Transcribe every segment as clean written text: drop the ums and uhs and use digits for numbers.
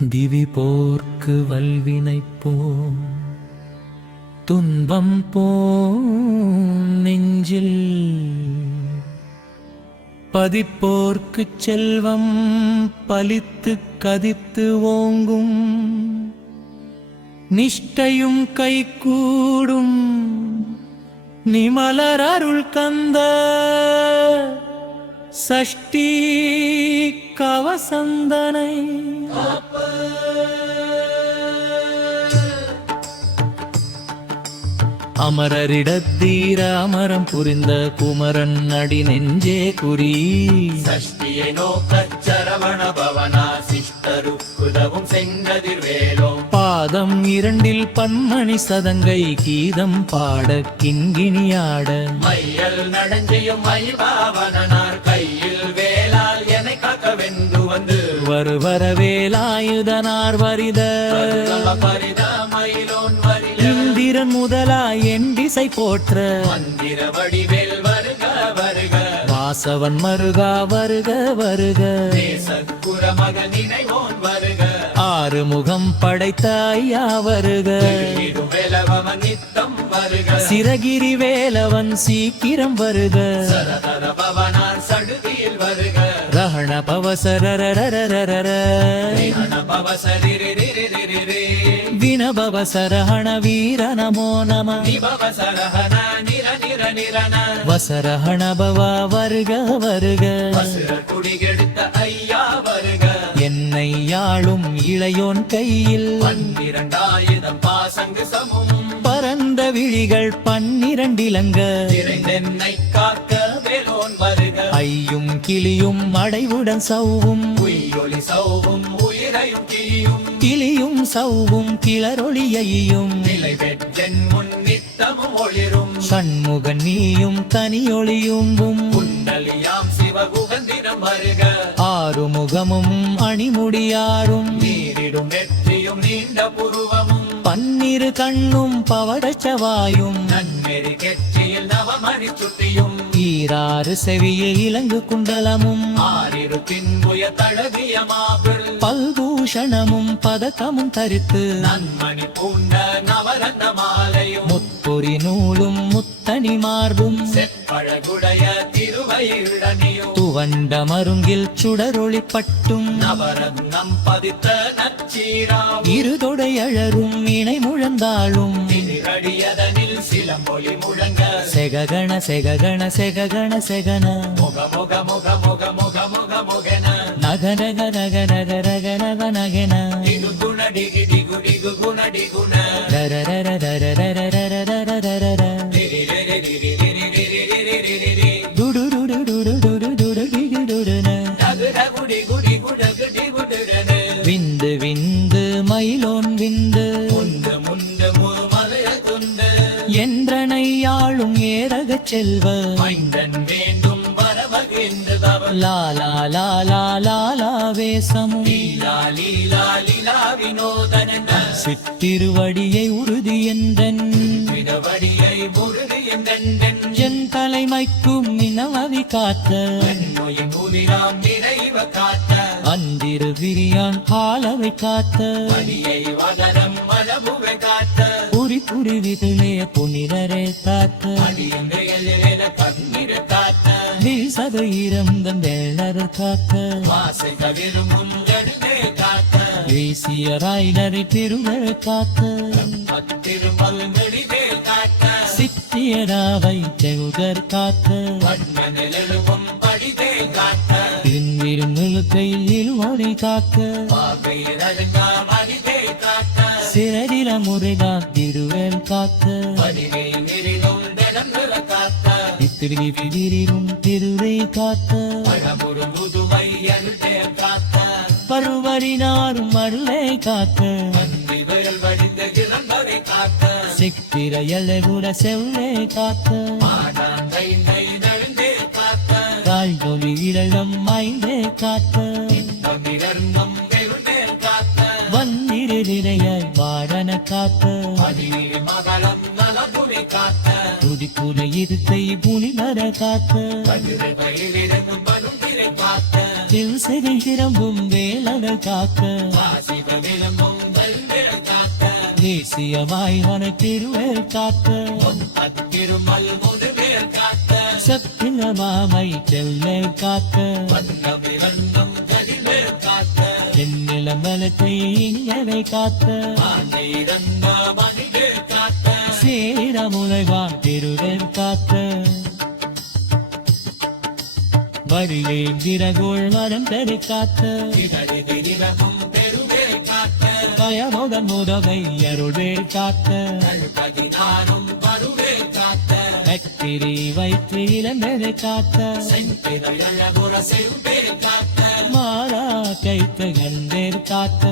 திவி போர்க்கு வல்வினை போம் துன்பம் போம் நெஞ்சில் பதிப்போர்க்கு செல்வம் பலித்து கதித்து ஓங்கும் நிஷ்டையும் கைகூடும் நிமலர் அருள் கந்த சஷ்டி கவசந்தனை அமரரிடத்தீர அமரம் புரிந்த குமரன் அடி நெஞ்சே குறி சஷ்டியை நோக்கச் சரவண பவனா சிஷ்டருக்குதவும் செங்கதிர்வேலோ பாதம் இரண்டில் பன்மணி சதங்கை கீதம் பாட கிங்கினியாட மையல் நடஞ்செய்யும் மயிபாவனார் கையில் வேளால் என்னை காக்க வென்று வந்து வருவர வேலாயுதனார் வரித பரித மயிலோன் வரில இந்திரன் முதலா என் திசை போற்ற மந்திர வடிவேல் வருக வருக வாசவன் மருகா வருக வருக தேசக்குற மகன் நினைவோன் வருக ஆறு முகம் படைத்த ஐயா வருக இடும் வேலவன் நித்தம் வருக சிரகிரி வேலவன் சீக்கிரம் வருக சரதர பவனார் சடுதியில் வருக ரஹண பவசரரரரரர பவசரிரிரிரிரிரிரி வினபவசரஹண வீர நமோ நம நிபவசரஹன நிர நிர நிரன வசரஹண பவா வருக வருக வசுர குடிகெடுத்த ஐயா வருக என்னை யாழும் இளையோன் கையில் 12,000 பாசங்கு சமும் பரந்த விழிகள் 12 இலங்க நிறைந்தென்னை காக்க வேலோன் வருக ஐயும் கிளியும் அடைவுடன் சவ்வும் உயிரொலி சௌவும் உயிரையும் கிளியும் கிளியும் சவ்வும் கிளரொளியையும் நிலை பெற்றென் முன் நித்தமும் ஒளிரும் சண்முகன் நீயும் தனியொளியும் குண்டலியாம் சிவகுகந்திரம் வருக ஆறு முகமும் அணிமுடியாரும் நீரிடும் நெற்றியும் நீண்ட புருவமும் பன்னிரு கண்ணும் பவடச்சவாயும் நன்மெறி கெற்றியில் நவமணி சுட்டியும் ஈராறு செவியில் இலங்கு குண்டலமும் ஆறிரு பின்புய தழகிய மாபிள் பல்பூஷணமும் பதக்கமும் தரித்து நன்மணி பூண்ட நவரத்ன மாலையும் முப்பொறி நூலும் முத்தணி மார்பும் செப்பழகுடைய திருவயிரணியும் துவண்ட மருங்கில் சுடரொளி பட்டும் நவரத்னம் பதித்த நச்சீராம் இருதொடையழரும் இணை முழந்தாளும் திரடியதனில் சிலம்பொலி முழங்க செககண செககண செககண செகன முக முக முக முக முக முக முகன நகநக நக நக நக நக நகன டிகு குண டிகு டிகு டிகு குண டிகுண ரரரர ரரரரரரரரரரர திரிரிரிரிரிரிரிரிரிரிரிரிரி டுடுடுடுடுடுடுடுடுடுடுடுன டகு டகு டிகு டிகு டகு டிகு டிடன விந்து விந்து மயிலோன் விந்து முந்து முந்து முமலைய துந்து என்றனை யாழும் ஏரகச் செல்வ மைந்தன் வேண்டும் வரவகின்ற தவ லாலா லாலா லாலா வேசமும் லீலா லீலா லீலா வினோதனன சித்திருவடியை உறுதி என்றன் விடவடியை முருகு என்றென்றென் என் தலைமைக்கும் இனவவி காத்த நோயின் உதிராம் நிறைவ காத்த அந்திரு விரியான் காலவை காத்த மதியை வதரம் மலபுவை காத்த புரி புரி விதிலே புனிதரே காத்த அடியென்ற கண்ணீர காத்த வீசத இறந்தம் வேளர் காத்த வாசை தவிருமும் ஜடுமே காத்த வீசிய ராய்டரை திருவர் காத்த திருமல் நெடிவே காத்த சித்தியராவை செவுகர் காத்த வண்ணனிலும் படிதே காத்த திருவிருங்கையில் இழுவரை காக்க பாகை ரங்காம் அடிதே காத்த சிறடில முறைகா திருவேல் காக்க பதிகை நெறிலும் திடங்குல காத்த இத்திரி பிதிரும் திருவை காக்க பழமுரு முதுமை அருளே காத்த பருவரினாரும் அருளை காக்க அன்பி விரல் வடிந்த இளம்பரை காத்த சித்திர எல்லைபுற செவ்வே காக்க மாடாந்தை நை நழுந்தே காத்த காய்கொலி இளம் மைந்தே காக்க நிரந்தம் பெருந்தே காத்த வந்திரையாய் வாழன காக்க பதினீர் மகளம் நலபுரி காத்த துதிக்குறை இருத்தை புனிமர காக்க கதிரை பயிரிடங்கும் பரும் திரை காத்த திசையை விரும்பும் வேலனை காக்க வாசிவ விளம்பும் வல்விரல் காக்க தேசியமாய் வன திருவேல் காக்க அது திருமல் முதுவேல் காக்க சத்தில மாமை செல்வேல் காக்க வண்ணமிரண்டும் கதிர்வேல் காக்க தென்னிலம் வனத்தை இங்கனை காக்க ஆண்டை இறந்த மணிவேல் காக்க சேரமுலைவான் திருவேல் காக்க வரியே திரகோள் மரம் தரு காக்க இதழிதிரகும் பெருவேல் காக்க பயமுடன் முதவை அருள்வேல் காக்க பதினாறும் வருவேல் காக்க கத்திரி வைத்து இளந்தனை காக்க செந்திரழகுற செருவேல் காக்க மாறா கைத்த கண்டேர் காக்க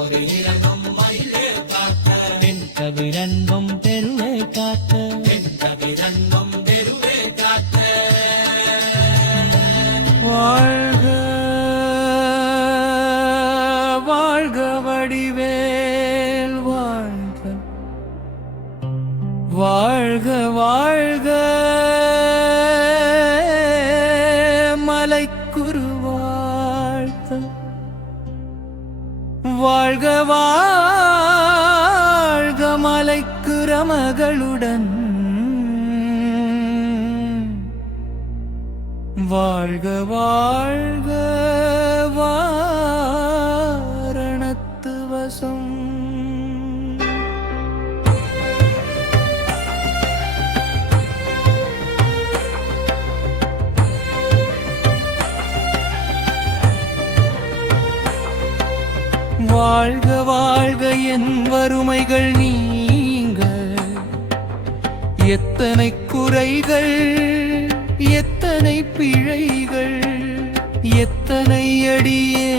ஒரு இறங்கும் மயிலேல் காக்க தென் கவிரன்பும் பெருவே காக்க தென்கவிரண்டும் பெருவேல் காக்க வாழ்க வாழ்க வடிவேல் வாழ்க வாழ்க வாழ்க மலைக்குரு வாழ்க வாழ்க வாழ்க மலைக்குற மகளுடன் வாழ்க வாழ்க வாரணத்து வசம் வாழ்க வாழ்க என் வறுமைகள் நீங்க எத்தனை குறைகள் எத்தனை பிழைகள் எத்தனை அடியே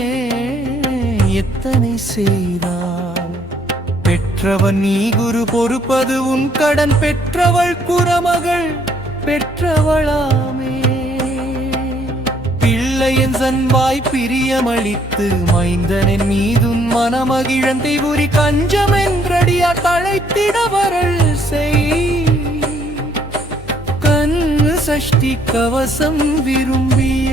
எத்தனை செய்தால் பெற்றவன் நீ குரு பொறுப்பது உன் கடன் பெற்றவள் குறமகள் பெற்றவளாமே பிள்ளையன் சன்பாய் பிரியமளித்து மைந்தனின் மீதுன் மனமகிழந்தை உரி கஞ்சம் என்றடியா தழைத்திட வரல் செய் சஷ்டி கவசம் விரும்பிய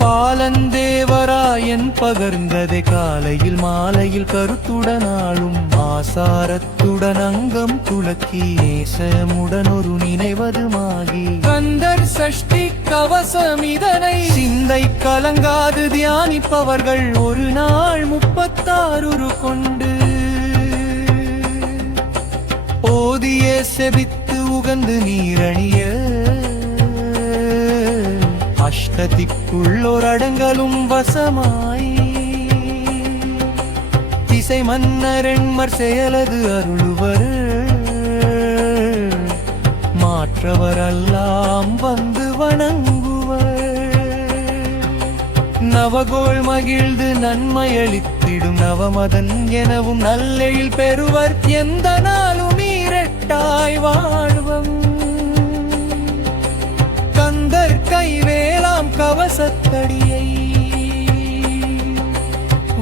பாலந்தேவராயன் பகர்ந்ததை காலையில் மாலையில் கருத்துடனாலும் ஆசாரத்துடன் அங்கம் துளக்கி நேசமுடன் ஒரு நினைவதுமாகி கந்தர் சஷ்டி கவசம் இதனை சிந்தை கலங்காது தியானிப்பவர்கள் ஒரு நாள் 36 கொண்டு ஓதிய செபித்து உகந்து நீரணிய அஷ்டதிக்குள்ளோர் அடங்கலும் வசமாய் திசை மன்னரெண்மர் செயலது அருளுவர் மாற்றவரெல்லாம் வந்து வணங்குவர் நவகோள் மகிழ்ந்து நன்மையளித்திடும் நவமதன் எனவும் நல்லெழில் பெறுவர் எந்த நாளும் ஈரட்டாய் வாழ்வம் கந்தர் கைவேலாம் கவசத்தடியை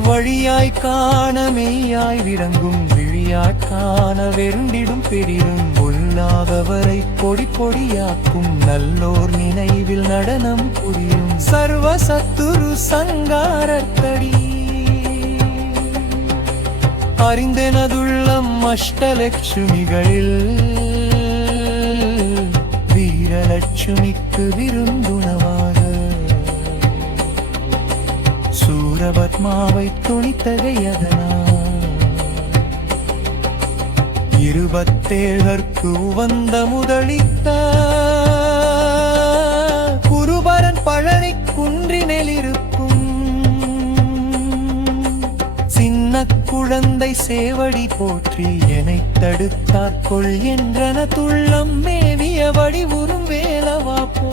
வழியாய் காண மெய்யாய் விளங்கும் விழியாய் காண வெருண்டிடும் பெரிதும் பொல்லாதவரை பொடி பொடியாக்கும் நல்லோர் நினைவில் நடனம் புரியும் சர்வ சத்துரு சங்காரத்தடி அறிந்தெனதுள்ளம் அஷ்டலட்சுமிகளில் வீரலட்சுமிக்கு விருந்துணவாக சூரபத்மாவை துணித்தகையதனால் 27 உவந்த முதலித்த குருபரன் பழனி குன்றினிலிருக்கும் சின்ன குழந்தை சேவடி போற்றி என்னை தடுத்தாற்கொள் என்றன துள்ளம் மேவிய வடிவுறும் வேலவா போ